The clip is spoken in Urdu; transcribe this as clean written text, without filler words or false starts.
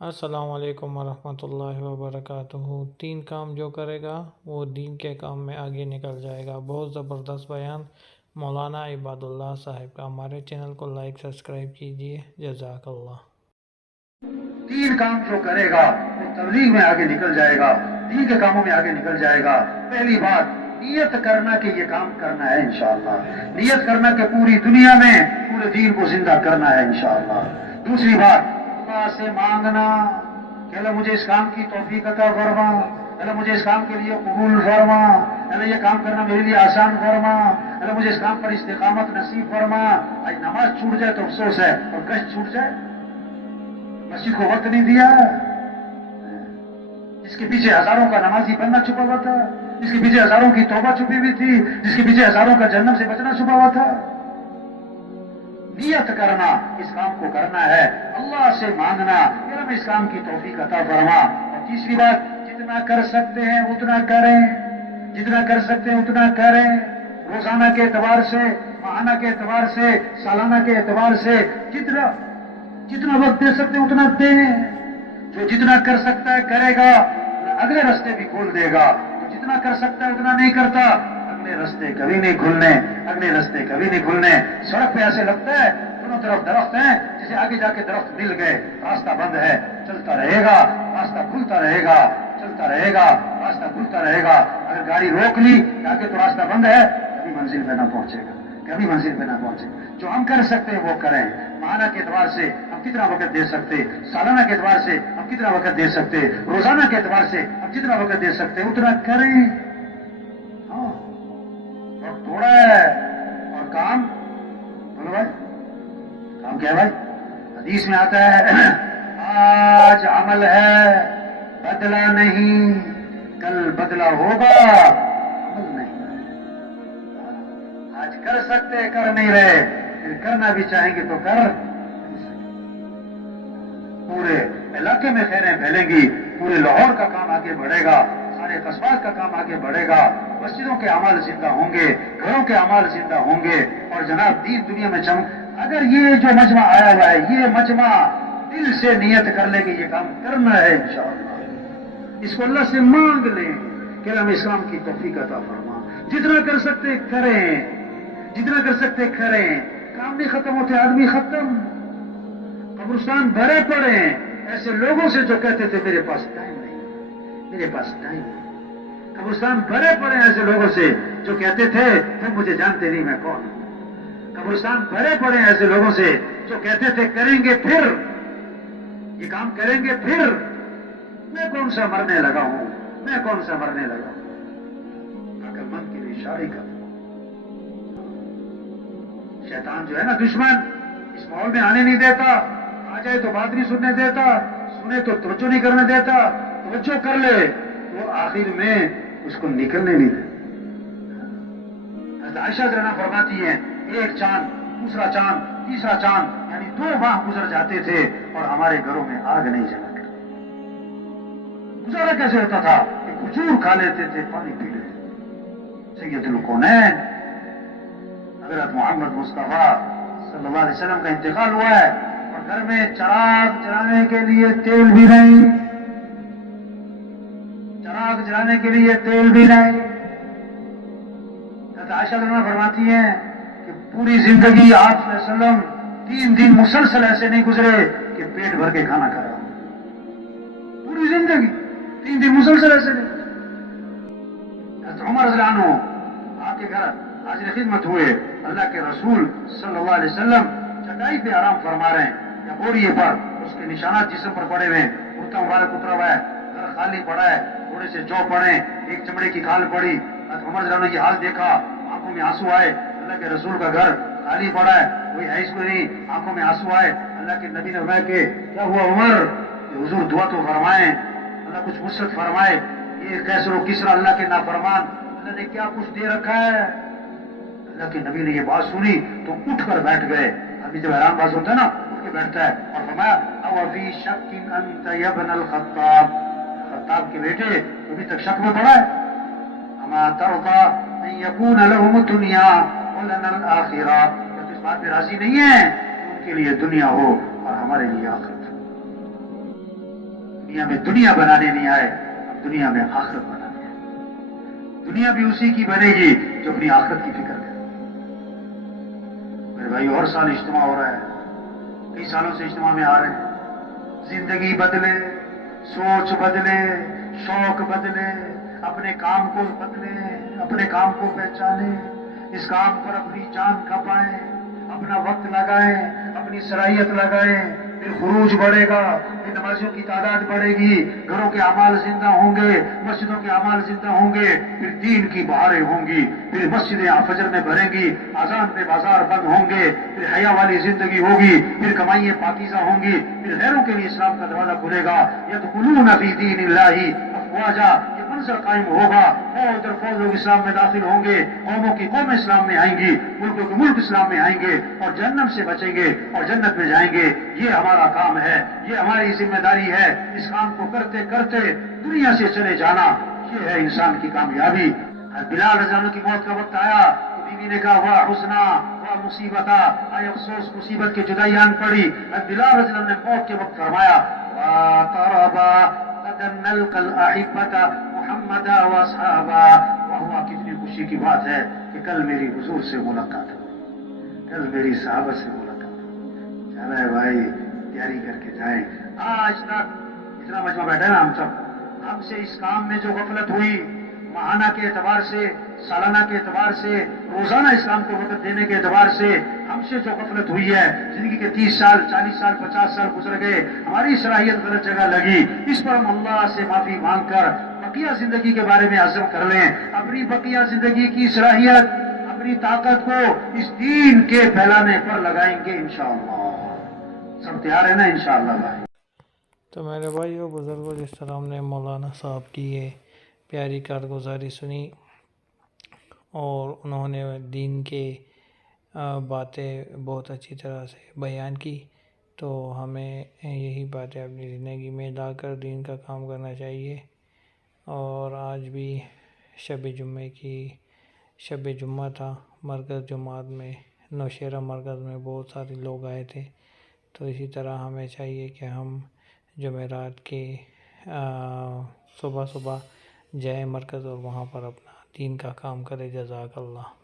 السلام علیکم ورحمۃ اللہ وبرکاتہ۔ 3 کام جو کرے گا وہ دین کے کام میں آگے نکل جائے گا۔ بہت زبردست بیان مولانا عباد اللہ صاحب کا۔ ہمارے چینل کو لائک سبسکرائب کیجیے، جزاک اللہ۔ 3 کام جو کرے گا وہ تبلیغ میں آگے نکل جائے گا، دین کے کاموں میں آگے نکل جائے گا۔ پہلی بات، نیت کرنا کہ یہ کام کرنا ہے انشاءاللہ، نیت کرنا کہ پوری دنیا میں پورے دین کو زندہ کرنا ہے انشاءاللہ۔ دوسری بات، اللہ سے مانگنا کہ اللہ مجھے اس کام کی توفیق عطا فرما، اللہ مجھے اس کام کے لیے قبول فرما، اللہ یہ کام کرنا میرے لیے آسان فرما، اللہ مجھے اس کام پر استقامت نصیب فرما۔ آج نماز چھوٹ جائے تو افسوس ہے، اور گشت چھوٹ جائے، مسجد کو وقت نہیں دیا، جس کے پیچھے ہزاروں کا نمازی بننا چھپا ہوا تھا، جس کے پیچھے ہزاروں کی توبہ چھپی ہوئی تھی، جس کے پیچھے ہزاروں کا جہنم سے بچنا چھپا ہوا تھا۔ نیت کرنا، اس کام کو کرنا ہے، اللہ سے مانگنا کہ ہمیں اس کام کی توفیق عطا فرما۔ اور تیسری بات، جتنا کر سکتے ہیں اتنا کریں، جتنا کر سکتے ہیں اتنا کریں، روزانہ کے اعتبار سے، ماہانہ کے اعتبار سے، سالانہ کے اعتبار سے جتنا وقت دے سکتے ہیں اتنا دیں۔ جو جتنا کر سکتا ہے کرے گا، اگلے راستے بھی کھول دے گا۔ جو جتنا کر سکتا ہے اتنا نہیں کرتا، اگلے راستے کبھی نہیں کھلنے، اگلے راستے کبھی نہیں کھلنے۔ سڑک پہ ایسے لگتا ہے دونوں طرف درخت ہیں، جسے آگے جا کے درخت مل گئے، راستہ بند ہے، چلتا رہے گا، راستہ کھلتا رہے گا، چلتا رہے گا، راستہ کھلتا رہے گا۔ اگر گاڑی روک لی کہ آگے تو راستہ بند ہے، کبھی منزل پہ نہ پہنچے گا، کبھی منزل پہ نہ پہنچے گا۔ جو ہم کر سکتے ہیں وہ کریں۔ ماہانہ کے اعتبار سے ہم کتنا وقت دے سکتے، سالانہ کے اعتبار سے ہم کتنا وقت دے سکتے، روزانہ کے اعتبار سے ہم جتنا وقت دے سکتے اتنا کریں۔ ہاں، وقت تھوڑا ہے اور کام، بولو بھائی، کام کیا ہے بھائی؟ حدیث میں آتا ہے آج عمل ہے بدلہ نہیں، کل بدلہ ہوگا عمل نہیں۔ آج کر سکتے کر نہیں رہے، پھر کرنا بھی چاہیں گے تو کر پورے علاقے میں خیریں پھیلیں گی، پورے لاہور کا کام آگے بڑھے گا، سارے قصبات کا کام آگے بڑھے گا، مسجدوں کے اعمال زندہ ہوں گے، گھروں کے اعمال زندہ ہوں گے، اور جناب دین دنیا میں اگر یہ جو مجمع آیا ہوا ہے، یہ مجمع دل سے نیت کر لے کہ یہ کام کرنا ہے انشاءاللہ، اس کو اللہ سے مانگ لیں کہ ہم اسلام کی توفیق عطا فرما۔ جتنا کر سکتے کریں، جتنا کر سکتے کریں۔ کام نہیں ختم ہوتے، آدمی ختم، قبرستان بھرے پڑے ہیں ایسے لوگوں سے جو کہتے تھے میرے پاس ٹائم نہیں، میرے پاس ٹائم نہیں۔ قبرستان بھرے پڑے ہیں ایسے لوگوں سے جو کہتے تھے تم مجھے جانتے نہیں میں کون ہوں۔ قبرستان بھرے پڑے ہیں ایسے لوگوں سے جو کہتے تھے کریں گے پھر، یہ کام کریں گے پھر، میں کون سا مرنے لگا ہوں، میں کون سا مرنے لگا ہوں۔ عقل مند کے لیے اشارے کا شیطان جو ہے نا دشمن، اس ماحول میں آنے نہیں دیتا، آ جائے تو بات نہیں سننے دیتا، سنے تو توجہ نہیں کرنے دیتا، توجہ کر لے وہ آخر میں اس کو نکلنے نہیں دیتا۔ حضرت عائشہ رضی اللہ عنہا فرماتی ہیں ایک چاند، دوسرا چاند، تیسرا چاند، یعنی 2 ماہ گزر جاتے تھے اور ہمارے گھروں میں آگ نہیں جلا کر گزارا کیسے ہوتا تھا کہ کھجور کھا لیتے تھے، پانی پی لیتے تھے۔ سید الکونین حضرت محمد مصطفیٰ صلی اللہ علیہ وسلم کا انتقال ہوا ہے، اور گھر میں چراغ جلانے کے لیے تیل بھی نہیں، چراغ جلانے کے لیے تیل بھی نہیں۔ حضرت عائشہ رضی اللہ عنہا فرماتی ہیں کہ پوری زندگی آپ صلی اللہ علیہ وسلم 3 دن مسلسل ایسے نہیں گزرے کہ پیٹ بھر کے کھانا کھایا، پوری زندگی 3 دن مسلسل ایسے نہیں۔ حضرت عمر رضی اللہ عنہ آپ کے گھر حاضر خدمت ہوئے، اللہ کے رسول صلی اللہ علیہ وسلم چٹائی پہ آرام فرما رہے ہیں یا بوریے پر، اس کے نشانات جسم پر پڑے ہوئے، کرتا مبارک اترا ہوا ہے، گھر خالی پڑا ہے، تھوڑے سے جو پڑے، ایک چمڑے کی کھال پڑی۔ عمر رضی اللہ عنہ نے یہ حال دیکھا، آنکھوں میں آنسو آئے، اللہ کے رسول کا گھر خالی پڑا ہے، کوئی ہے اس کو نہیں، آنکھوں میں آنسو آئے۔ اللہ کے نبی نے فرمایا کہ کیا ہوا عمر، کہ حضور دعا تو فرمائیں، اللہ کچھ وسعت فرمائے، یہ کیسر و کسرا اللہ کے نافرمان، اللہ نے کیا کچھ دے رکھا ہے۔ اللہ کے نبی نے یہ بات سنی تو اٹھ کر بیٹھ گئے، ابھی جب حیران باز ہوتا ہے نا اٹھ کے بیٹھتا ہے، اور فرمایا او فی شک انت یا ابن الخطاب، خطاب کے بیٹے ابھی تک شک میں پڑا ہے، اما ترضى ان یکون لهم الدنیا ولنا الاخرہ، تو اس بات پہ راضی نہیں ہے کہ ان کے لیے دنیا ہو اور ہمارے لیے آخرت۔ دنیا میں دنیا بنانے نہیں آئے، اب دنیا میں آخرت بنانے آئے۔ دنیا بھی اسی کی بنے گی جو اپنی آخرت کی فکر کرے۔ میرے بھائی اور سال اجتماع ہو رہا ہے، کئی سالوں سے اجتماع میں آ رہے ہیں۔ زندگی بدلے، سوچ بدلے، شوق بدلے، اپنے کام کو بدلے، اپنے کام کو پہچانے، اس کام پر اپنی جان کھپائیں، اپنا وقت لگائیں، اپنی صلاحیت لگائیں، پھر خروج بڑھے گا، پھر نمازیوں کی تعداد بڑھے گی، گھروں کے اعمال زندہ ہوں گے، مسجدوں کے اعمال زندہ ہوں گے، پھر دین کی بہاریں ہوں گی، پھر مسجدیں فجر میں بھریں گی، اذان پہ بازار بند ہوں گے، پھر حیا والی زندگی ہوگی، پھر کمائیاں پاکیزہ ہوں گی، پھر غیروں کے لیے اسلام کا دروازہ کھلے گا۔ یدخلون فی دین اللہ افواجا، یہ منظر قائم ہوگا، فوج در فوج لوگ اسلام میں داخل ہوں گے، قوموں کی قوم اسلام میں آئیں گی، ملکوں کے ملک اسلام میں آئیں گے، اور جہنم سے بچیں گے اور جنت میں جائیں گے۔ یہ ہمارا کام ہے، یہ ہماری ذمہ داری ہے۔ اس کام کو کرتے کرتے دنیا سے چلے جانا، یہ ہے انسان کی کامیابی۔ بلال رضی اللہ عنہ کی موت کا وقت آیا تو بیوی نے کہا واہ حسنا واہ مصیبتا، آئے افسوس مصیبت کی جدائی آن پڑی۔ بلال رضی اللہ عنہ نے موت کے وقت فرمایا واہ تربا غدا نلقى الاحبة محمدا واصحابا، واہ کتنی خوشی کی بات ہے کہ کل میری حضور سے ملاقات ہوئی، کل میری صحابہ سے ملاقات ہوئی۔ چلا ہے بھائی، تیاری کر کے جائیں۔ آج تک اتنا مجمع بیٹھا ہے نا، ہم سب ہم سے اس کام میں جو غفلت ہوئی، ماہانہ کے اعتبار سے، سالانہ کے اعتبار سے، روزانہ اسلام کو وقت دینے کے اعتبار سے ہم سے جو غفلت ہوئی ہے، زندگی کے 30 سال 40 سال 50 سال گزر گئے، ہماری صلاحیت غلط جگہ لگی، اس پر ہم اللہ سے معافی مانگ کر بقیہ زندگی کے بارے میں عزم کر لیں، اپنی بقیہ زندگی کی صلاحیت، اپنی طاقت کو اس دین کے پھیلانے پر لگائیں گے انشاءاللہ۔ سب تیار ہے نا انشاءاللہ بھائی؟ تو میرے بھائیو بزرگوں، جس طرح ہم نے مولانا صاحب کی یہ پیاری کارگزاری سنی اور انہوں نے دین کے باتیں بہت اچھی طرح سے بیان کی، تو ہمیں یہی باتیں اپنی زندگی میں لا کر دین کا کام کرنا چاہیے۔ اور آج بھی شب جمعہ تھا، مرکز جماعت میں نوشہرہ مرکز میں بہت سارے لوگ آئے تھے، تو اسی طرح ہمیں چاہیے کہ ہم جمعرات کے صبح جائیں مرکز اور وہاں پر اپنا دین کا کام کرے۔ جزاک اللہ۔